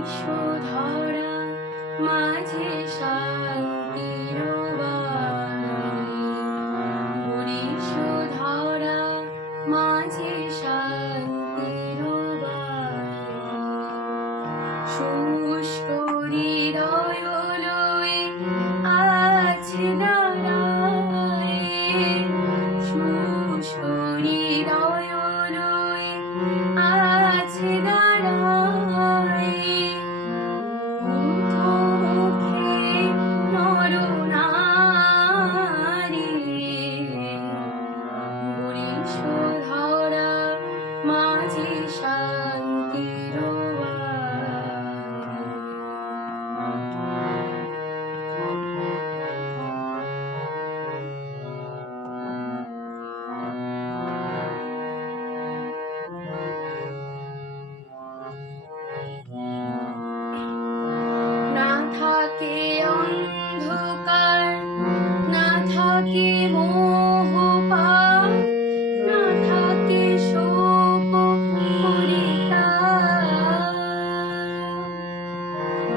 ধরা মাঝে শান্তির বাণী, বরিশ ধরা মাঝে শান্তির বাণী। শুষ্ক হৃদয় লয়ে আছে দাঁড়ায়ে, শুষ্ক হৃদয় লয়ে আছে দাঁড়ায়ে। মুখে নরনারী, বরিশ ধরা মাঝে শান্তির বাণী। না থাকে অন্ধকার, না থাকে মোহ পার, না থাকে শোক পরিতাপ।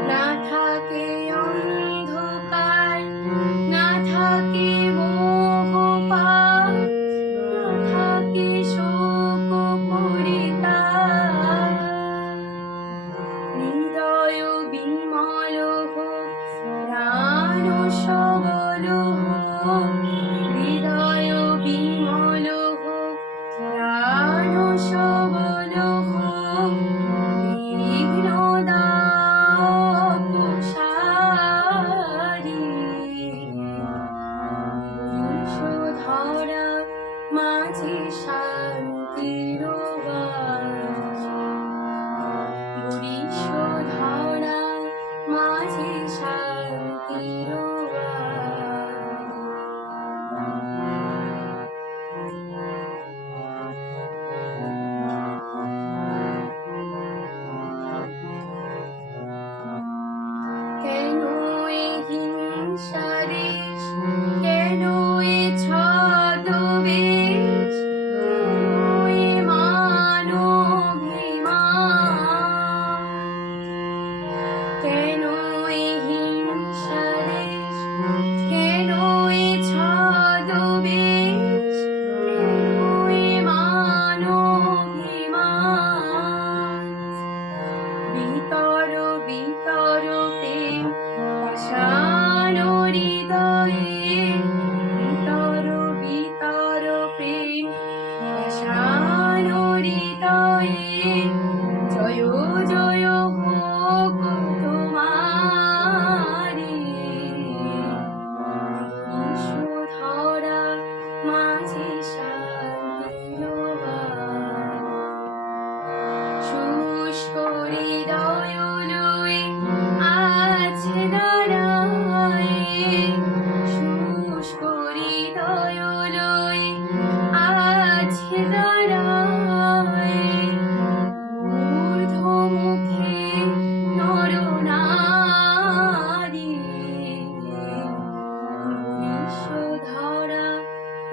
না থাকে অন্ধকার, না থাকে মোহ পার, না থাকে শোক পরিতাপ। হৃদয় বিমল হোক, প্রাণ সবল হোক, হৃদয় বিমল হোক, প্রাণ সবল হোক। বিঘ্ন দাও প্রসারী, বরিশ ধরা মাঝে শান্তির বাণী, বরিশ ধরা মাঝে শান্তির কেন এ হিংসা দেশ, কেন এ ছদ্মবেশ, কেন এ মানবিমান, কেন এ হিংসা দেশ, কেন এ ছদ্মবেশ, কেন এ মানবিমান। বিতর বিতর প্রেম পাষাণ হৃদয়ে, বিতর বিতর প্রেম পাষাণ হৃদয়ে। জয় জয় হোক তোমারি, বরিশ ধরা মাঝে শান্তির বাণী। শুষ্ক হৃদয় লয়ে আছে দাঁড়ায়ে, শুষ্ক হৃদয় লয়ে আছে দাঁড়ায়ে। ঊর্ধ্বমুখে নরনারী, বরিশ ধরা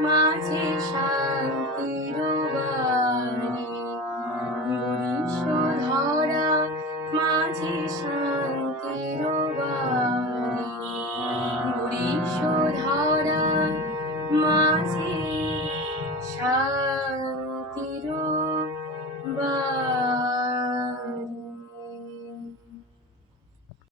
মাঝে শান্তির বাণী, বরিশ ধরা মাঝে শান্তির বাণী, বরিশ ধরা